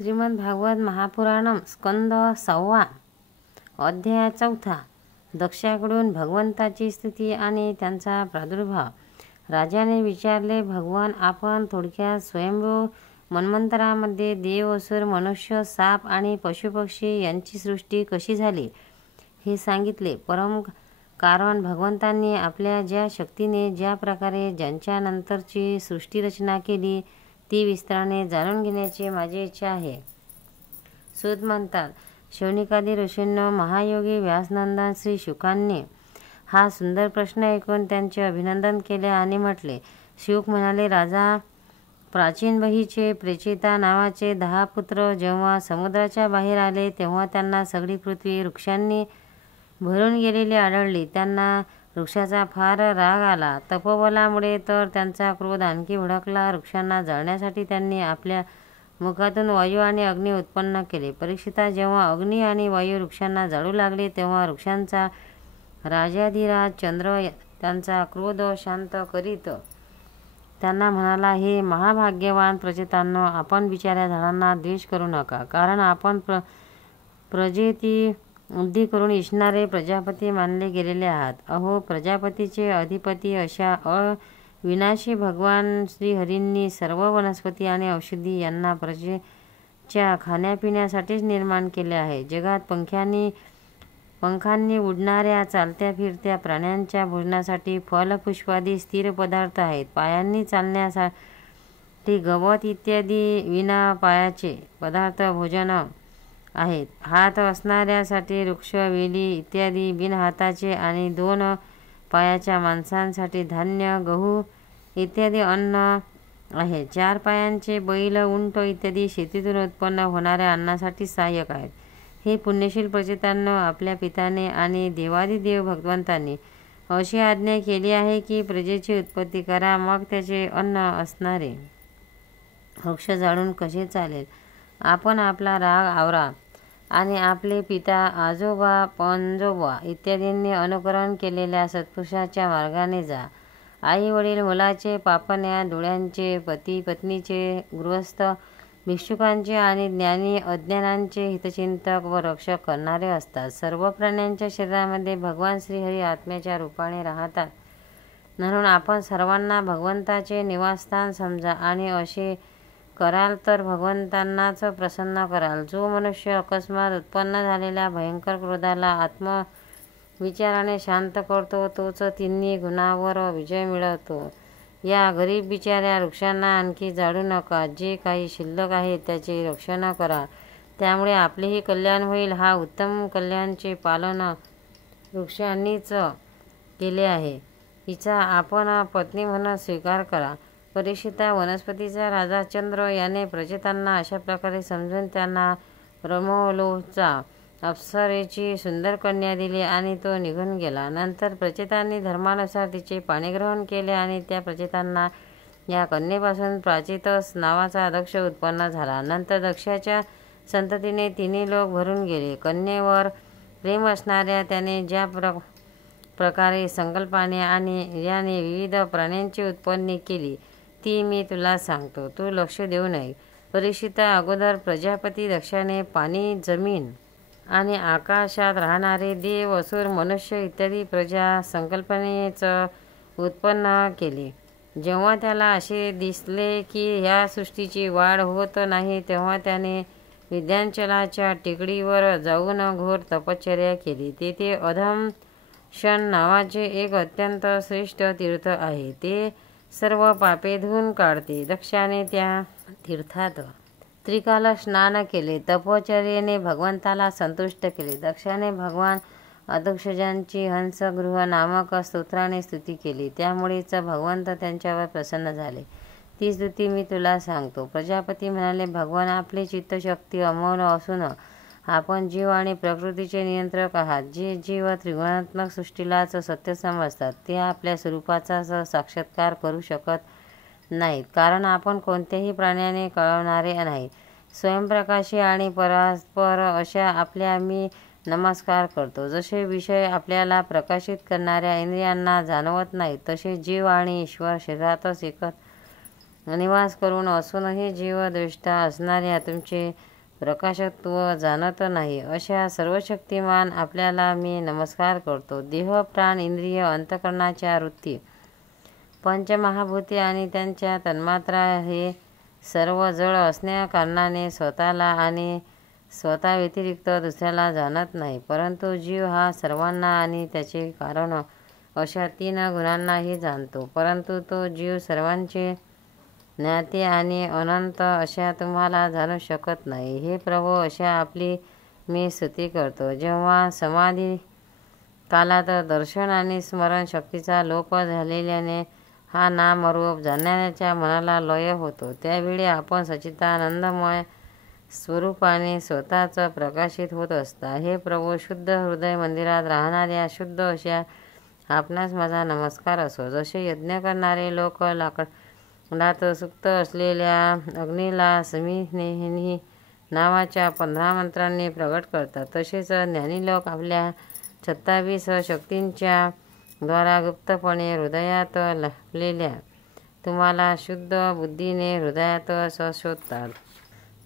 श्रीमद भागवत महापुराणम स्कंद 6 अध्याय 4 दक्षाकडून भगवंताची स्तुती आणि त्यांचा प्रादुर्भाव। राजाने विचारले, भगवान, आपण थोडक्यात स्वयंभू मन्वंतरामध्ये देव, असुर, मनुष्य, साप आणि पशुपक्षी यांची सृष्टी कशी झाली हे सांगितले। परम कारण भगवंतांनी आपल्या ज्या शक्तीने ज्या प्रकारे ज्यांच्या नंतरची सृष्टी रचना केली ती विस्ताराने जाणून घेण्याची माझी इच्छा आहे। सूत म्हणतात, शौनिकादी ऋषींनो, महायोगी व्यासनंदन श्री शुकांनी हा सुंदर प्रश्न ऐकून त्यांचे अभिनंदन केले आणि म्हटले। शुक म्हणाले, राजा, प्राचीन बहीचे प्रेचिता नावाचे 10 पुत्र जेव्हा समुद्राच्या बाहेर आले तेव्हा त्यांना सगळी पृथ्वी वृक्षांनी भरून गेलेली आढळली। त्यांना वृक्षाचा फार राग आला। तपोबलामुळे तर त्यांचा क्रोध आणखी भडकला। वृक्षांना जाळण्यासाठी त्यांनी आपल्या मुखातून वायू आणि अग्नी उत्पन्न केले। परीक्षिता, जेव्हा अग्नी आणि वायू वृक्षांना जाळू लागले तेव्हा वृक्षांचा राजाधिराज चंद्र त्यांचा क्रोध शांत करीत त्यांना म्हणाला, हे महाभाग्यवान प्रजेतांनो, आपण बिचाऱ्या झाडांना द्वेष करू नका, कारण आपण प्रजेती बुद्धी करून इच्छणारे प्रजापती मानले गेलेले आहात। अहो, प्रजापतीचे अधिपती अशा अविनाशी भगवान श्रीहरींनी सर्व वनस्पती आणि औषधी यांना प्रजेच्या खाण्यापिण्यासाठीच निर्माण केले आहे। जगात पंखांनी उडणाऱ्या चालत्या फिरत्या प्राण्यांच्या भोजनासाठी फल पुष्पादी स्थिर पदार्थ आहेत। पायांनी चालण्यासाठी गवत इत्यादी विना पायाचे पदार्थ भोजन आहेत। हात असणाऱ्यासाठी वृक्ष, वेली इत्यादी बिनहाताचे आणि 2 पायाच्या माणसांसाठी धान्य, गहू इत्यादी अन्न आहे। 4 पायांचे बैल, उंट इत्यादी शेतीतून उत्पन्न होणाऱ्या अन्नासाठी सहाय्यक आहेत। हे पुण्यशील प्रजेतांनो, आपल्या पित्याने आणि देवादिदेव भगवंतांनी अशी आज्ञा केली आहे की प्रजेची उत्पत्ती करा, मग त्याचे अन्न असणारे वृक्ष जाळून कसे चालेल। आपण आपला राग आवरा आणि आपले पिता, आजोबा, पणजोबा इत्यादींनी अनुकरण केलेल्या सत्पुरुषाच्या मार्गाने जा। आई वडील मुलाचे, पापण्या डोळ्यांचे, पती पत्नीचे, गृहस्थ भिक्षुकांचे आणि ज्ञानी अज्ञानांचे हितचिंतक व रक्षक करणारे असतात। सर्व प्राण्यांच्या शरीरामध्ये भगवान श्रीहरी आत्म्याच्या रूपाने राहतात, म्हणून आपण सर्वांना भगवंताचे निवासस्थान समजा आणि असे कराल तर भगवंतांनाच प्रसन्न कराल। जो मनुष्य अकस्मात उत्पन्न झालेल्या भयंकर क्रोधाला आत्मविचाराने शांत करतो तोच तिन्ही गुणांवर विजय मिळवतो। या गरीब बिचाऱ्या वृक्षांना आणखी जाळू नका, जे काही शिल्लक आहे त्याचे रक्षण करा, त्यामुळे आपलेही कल्याण होईल। हा उत्तम कल्याणचे पालन वृक्षांनीच केले आहे, हिचा आपण पत्नी म्हणून स्वीकार करा। परीक्षिता, वनस्पतीचा राजा चंद्र याने प्रजेतांना अशा प्रकारे समजून त्यांना ब्रह्मलोकचा अप्सरेची सुंदर कन्या दिली आणि तो निघून गेला। नंतर प्रजेतांनी धर्मानुसार तिचे पाणीग्रहण केले आणि त्या प्रजेतांना या कन्येपासून प्राचितस नावाचा दक्ष उत्पन्न झाला। नंतर दक्षाच्या संततीने तिन्ही लोक भरून गेले। कन्येवर प्रेम असणाऱ्या त्याने ज्या प्रकारे संकल्पाने आणि याने विविध प्राण्यांची उत्पत्ती केली ती मी तुला सांगतो, तू लक्ष देऊ नये। परीक्षिता, अगोदर प्रजापती दक्षाने पाणी, जमीन आणि आकाशात राहणारे देव, असुर, मनुष्य इत्यादी प्रजा संकल्पनेच उत्पन्न केले। जेव्हा त्याला असे दिसले की ह्या सृष्टीची वाढ होत नाही तेव्हा त्याने विंध्याचलाच्या टेकडीवर जाऊन घोर तपश्चर्या केली। तेथे अधमशन नावाचे एक अत्यंत श्रेष्ठ तीर्थ आहे, ते सर्व पापे धुवून काढते। दक्षाने त्या तीर्थात त्रिकाल स्नान केले, तपश्चर्येने भगवंताला संतुष्ट केले। दक्षाने भगवान अधोक्षजांची हंसगृह नामक स्तोत्राने स्तुती केली, त्यामुळेच भगवंत त्यांच्यावर प्रसन्न झाले। ती स्तुती मी तुला सांगतो। प्रजापती म्हणाले, भगवान, आपली चित्तशक्ती अमोल असून आपण जीव आणि प्रकृतीचे नियंत्रक आहात। जे जीव त्रिगुणात्मक सृष्टीलाच सत्य समजतात ते आपल्या स्वरूपाचा साक्षात्कार करू शकत नाहीत, कारण आपण कोणत्याही प्राण्याने कळवणारे नाही। स्वयंप्रकाशी आणि परस्पर अशा आपल्या मी नमस्कार करतो। जसे विषय आपल्याला प्रकाशित करणाऱ्या इंद्रियांना जाणवत नाहीत, तसे जीव आणि ईश्वर शरीरातच निवास करून असूनही जीवद्वेष्टा असणाऱ्या तुमचे प्रकाशत्व जाणत नाही अशा सर्वशक्तिमान आपल्याला मी नमस्कार करतो. देह, प्राण, इंद्रिय, अंतःकरणाच्या वृत्ती, पंचमहाभूते आणि त्यांच्या तन्मात्रा हे सर्व जड असण्याकारणाने स्वतःला आणि स्वतः व्यतिरिक्त दुसऱ्याला जाणत नाही. परंतु जीव हा सर्वांना आणि त्याचे कारण अशा 3 गुणांनाही जाणतो. परंतु तो जीव सर्वांचे ज्ञाते आणि अनंत अशा तुम्हाला जाणू शकत नाही. हे प्रभो, अशा आपली मी स्तुती करतो. जेव्हा समाधी कालात दर्शन आणि स्मरण शक्तीचा लोप झालेल्याने हा नामरूप जाणणाऱ्याच्या मनाला लय होतो, त्यावेळी आपण सच्चिदानंदमय स्वरूपाने स्वतःच प्रकाशित होत असता. हे प्रभो, शुद्ध हृदय मंदिरात राहणाऱ्या शुद्ध अशा आपणास माझा नमस्कार असो. जसे यज्ञ करणारे लोक लाकडात सुप्त असलेल्या अग्नीला समिनेही नावाच्या 15 मंत्रांनी प्रगट करतात, तसेच ज्ञानी लोक आपल्या 27 शक्तींच्या द्वारा गुप्तपणे हृदयात लपलेल्या तुम्हाला शुद्ध बुद्धीने हृदयात शोधतात.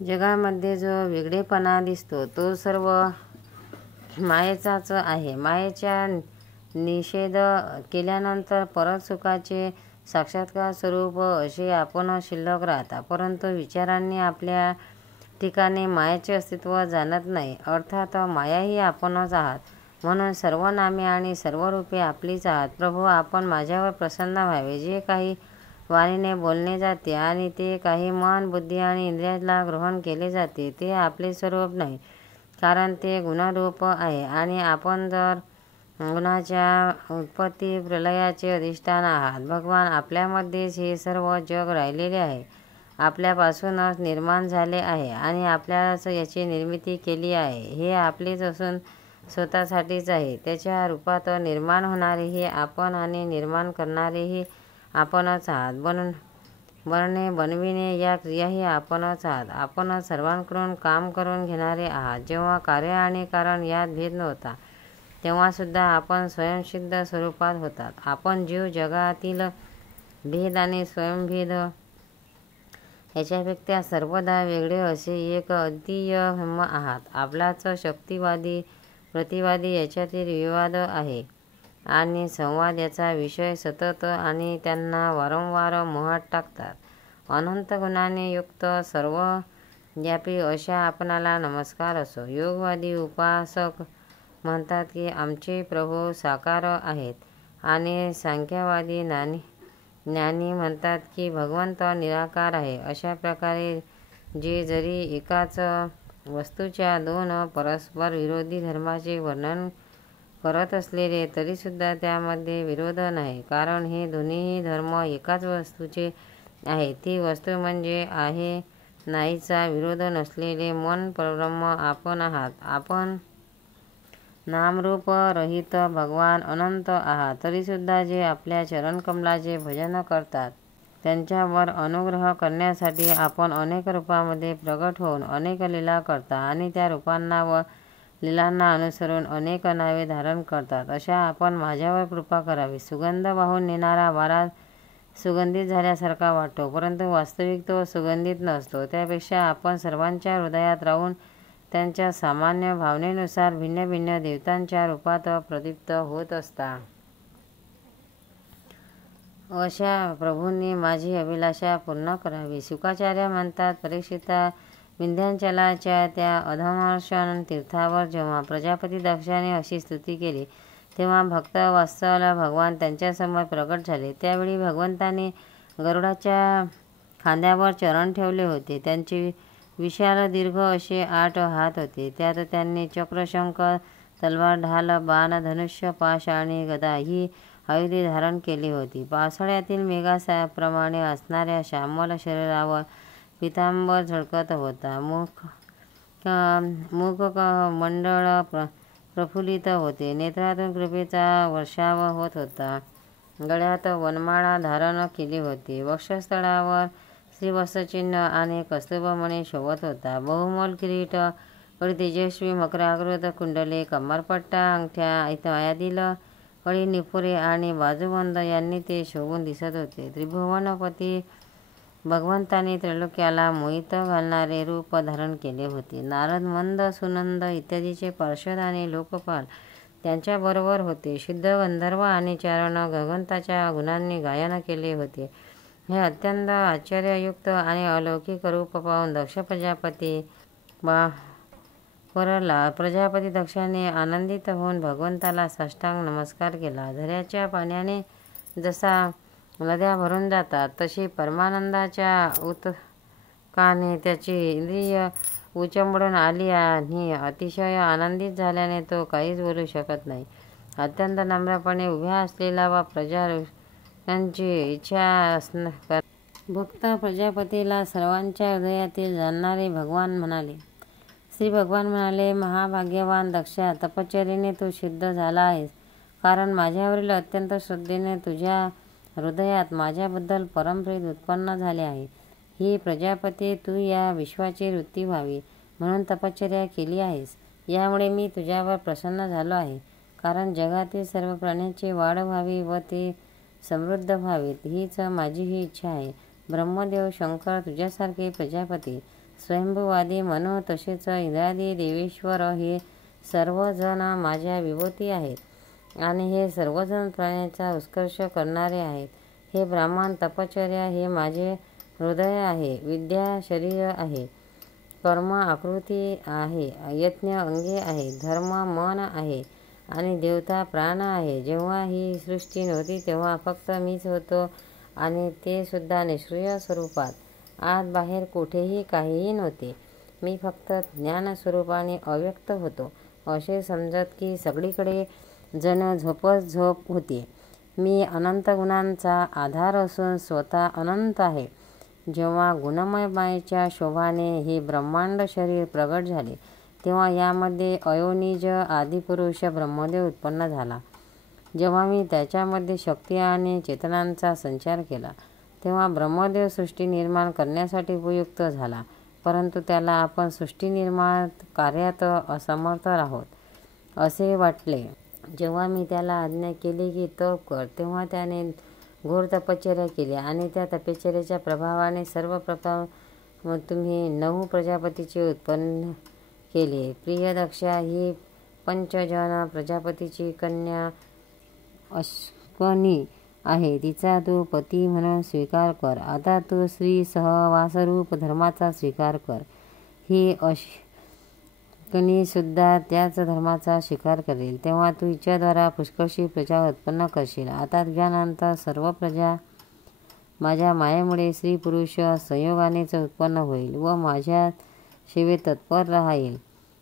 जगामध्ये जो वेगळेपणा दिसतो तो सर्व मायेचाच आहे. मायेचा निषेध केल्यानंतर परत सुखाचे साक्षात्कार स्वरूप असे आपण शिल्लक राहता. परंतु विचारांनी आपल्या ठिकाणी मायेचे अस्तित्व जाणत नाही. अर्थात माया ही आपणच आहात, म्हणून सर्व नामे आणि सर्व रूपे आपलीच आहात. प्रभू, आपण माझ्यावर प्रसन्न व्हावे. जे काही वाणीने बोलणे जाते आणि ते काही मन, बुद्धी आणि इंद्रियाला ग्रहण केले जाते ते आपले स्वरूप नाही, कारण ते गुणरूप आहे आणि आपण जर गुणाच्या उत्पत्ती प्रलयाचे अधिष्ठान आहात. भगवान, आपल्यामध्येच हे सर्व जग राहिलेले आहे, आपल्यापासूनच निर्माण झाले आहे आणि आपल्यालाच याची निर्मिती केली आहे. हे आपलेच असून स्वतःसाठीच आहे. त्याच्या रूपात निर्माण होणारेही आपण आणि निर्माण करणारेही आपणच आहात. बनणे, बनविणे या क्रियाही आपणच आहात. आपणच सर्वांकडून काम करून घेणारे आहात. जेव्हा कार्य आणि कारण यात भेद नव्हता तेव्हा सुद्धा आपण स्वयंसिद्ध स्वरूपात होतात. आपण जीव जगातील भेद आणि स्वयंभेद याच्यापेक्षा सर्वदा वेगळे असे एक अद्वितीय ब्रह्म आहात. आपलाच शक्तिवादी प्रतिवादी याच्यातील विवाद आहे आणि संवाद याचा विषय सतत आणि त्यांना वारंवार मोहात टाकतात. अनंत गुणाने युक्त सर्वव्यापी अशा आपणाला नमस्कार असो. योगवादी उपासक म्हणतात की आमचे प्रभू साकार आहेत आणि सांख्यवादी ज्ञानी म्हणतात की भगवंत निराकार आहे. अशा प्रकारे जे जरी एकाच वस्तूच्या 2 परस्पर विरोधी धर्माचे वर्णन करत असलेले तरीसुद्धा त्यामध्ये विरोध नाही, कारण हे दोन्हीही धर्म एकाच वस्तूचे आहेत. ती वस्तू म्हणजे आहे नाहीचा विरोध नसलेले मन परब्रह्म आपण आहात. आपण नामरूप रहित भगवान अनंत आहात. तरीसुद्धा जे आपल्या चरणकमलाचे भजन करतात त्यांच्यावर अनुग्रह करण्यासाठी आपण अनेक रूपामध्ये प्रगट होऊन अनेक लीला करता आणि त्या रूपांना व लीलांना अनुसरून अनेक नावे धारण करतात. अशा आपण माझ्यावर कृपा करावी. सुगंध वाहून नेणारा वारा सुगंधित झाल्यासारखा वाटतो, परंतु वास्तविक तो सुगंधित नसतो. त्यापेक्षा आपण सर्वांच्या हृदयात राहून त्यांच्या सामान्य भावनेनुसार भिन्न भिन्न देवतांच्या रूपात प्रदीप्त होत असता. अशा प्रभूंनी माझी अभिलाषा पूर्ण करावी. शुकाचार्य म्हणतात, परीक्षिता, विंध्याचलाच्या त्या अधमर्षण तीर्थावर जेव्हा प्रजापती दक्षाने अशी स्तुती केली तेव्हा भक्त वत्सल भगवान त्यांच्यासमोर प्रकट झाले. त्यावेळी भगवंताने गरुडाच्या खांद्यावर चरण ठेवले होते. त्यांचे विशाल दीर्घ असे 8 हात होते. त्यात त्यांनी चक्र, शंख, तलवार, ढाल, बाण, धनुष्य, पाश आणि गदा ही आयुधे धारण केली होती. पावसाळ्यातील मेघाप्रमाणे असणाऱ्या श्यामल शरीरावर पितांबर झळकत होता. मुखमंडळ प्रफुल्लित होते. नेत्रातून कृपेचा वर्षाव होत होता. गळ्यात वनमाळा धारण केली होती. वक्षस्थळावर श्रीवत्सचिन्ह आणि कस्तुभमणी शोभत होता. बहुमोल किरीट, कडी तेजस्वी मकराकृत कुंडले, कमरपट्टा, अंगठ्या इत्यादील कडी, निपुरे आणि बाजूबंद यांनी ते शोभून दिसत होते. त्रिभुवनपती भगवंतांनी त्रैलोक्याला मोहित घालणारे रूप धारण केले होते. नारद, मंद, सुनंद इत्यादीचे पार्षद आणि लोकपाल त्यांच्याबरोबर होते. शुद्ध गंधर्व आणि चारण भगवंताच्या गुणांनी गायन केले होते. हे अत्यंत आश्चर्ययुक्त आणि अलौकिक रूप पाहून दक्ष प्रजापती वरला प्रजापती दक्षाने आनंदित होऊन भगवंताला साष्टांग नमस्कार केला. झऱ्याच्या पाण्याने जसा नद्या भरून जातात तशी परमानंदाच्या उदकाने त्याची इंद्रिय उचंबळून आली आणि अतिशय आनंदित झाल्याने तो काहीच बोलू शकत नाही. अत्यंत नम्रपणे उभ्या असलेला व प्रजांची इच्छा भक्त प्रजापतीला सर्वांच्या हृदयातील जाणणारे भगवान म्हणाले. श्री भगवान म्हणाले, महाभाग्यवान दक्षा, तपश्चर्येने तू सिद्ध झाला आहेस, कारण माझ्यावरील अत्यंत श्रद्धेने तुझ्या हृदयात माझ्याबद्दल परमप्रीत उत्पन्न झाले आहे. ही प्रजापती, तू या विश्वाची वृत्ती व्हावी म्हणून तपश्चर्या केली आहेस. यामुळे मी तुझ्यावर प्रसन्न झालो आहे, कारण जगातील सर्व प्राण्यांची वाढ व्हावी व ते समृद्ध व्हावेत हीच माझी ही इच्छा आहे. ब्रह्मदेव, शंकर, तुझ्यासारखे प्रजापती, स्वयंभूवादी मनु, तसेच इंद्रादी देवेश्वर हे सर्वजण माझ्या विभूती आहेत आणि हे सर्वजण प्राण्यांचा उत्कर्ष करणारे आहेत. हे ब्राह्मण, तपश्चर्या हे माझे हृदय आहे, विद्या शरीर आहे, कर्म आकृती आहे, यज्ञ अंगे आहे, धर्म मन आहे आणि देवता प्राण आहे. जेव्हा ही सृष्टी नव्हती तेव्हा फक्त मीच होतो आणि ते सुद्धा निष्क्रिय स्वरूपात. आत बाहेर कुठेही काहीही नव्हते. मी फक्त ज्ञानस्वरूपाने अव्यक्त होतो. असे समजत की सगळीकडे जण झोपच झोप होती. मी अनंत गुणांचा आधार असून स्वतः अनंत आहे. जेव्हा गुणमय मायेच्या शोभाने हे ब्रह्मांड शरीर प्रगट झाले तेव्हा यामध्ये अयोनिज आदिपुरुष ब्रह्मदेव उत्पन्न झाला. जेव्हा मी त्याच्यामध्ये शक्ती आणि चेतनांचा संचार केला तेव्हा ब्रह्मदेव सृष्टी निर्माण करण्यासाठी उपयुक्त झाला, परंतु त्याला आपण सृष्टी निर्माण कार्यात असमर्थ आहोत असे वाटले. जेव्हा मी त्याला आज्ञा केली की तप कर, तेव्हा त्याने घोर तपश्चर्या केली आणि त्या तपश्चर्याच्या प्रभावाने सर्वप्रथम तुम्ही 9 प्रजापतीचे उत्पन्न केले. प्रिय दक्षा, ही पंचजन प्रजापतीची कन्या अश्विनी आहे. तिचा तू पती म्हणून स्वीकार कर. आता तू स्त्री सहवासरूप धर्माचा स्वीकार कर. ही अश्विनी सुद्धा त्याच धर्माचा स्वीकार करेल. तेव्हा तू हिच्याद्वारा पुष्कळशी प्रजा उत्पन्न करशील. आता तुझ्यानंतर सर्व प्रजा माझ्या मायेमुळे स्त्री पुरुष संयोगानेच उत्पन्न होईल व माझ्या सेवेत तत्पर राहील.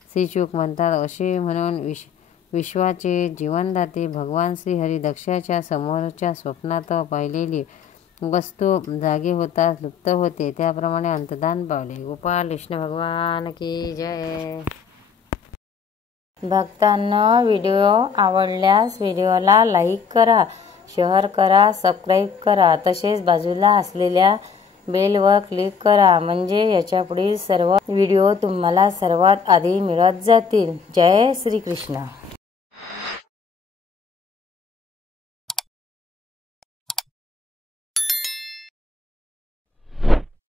श्रीशुक म्हणतात, असे म्हणून विश्वाचे जीवनदाते भगवान श्रीहरी दक्षाच्या समोरच्या स्वप्नात पाहिलेली वस्तू जागे होताच लुप्त होते त्याप्रमाणे अंतर्धान पावले. गोपाल कृष्ण भगवान की जय. भक्तांनो, व्हिडिओ आवडल्यास व्हिडिओला लाईक करा, शेअर करा, सबस्क्राईब करा. तसेच बाजूला असलेल्या बेलवर क्लिक करा, म्हणजे याच्या पुढील सर्व व्हिडिओ तुम्हाला सर्वात आधी मिळत जातील. जय श्री कृष्ण.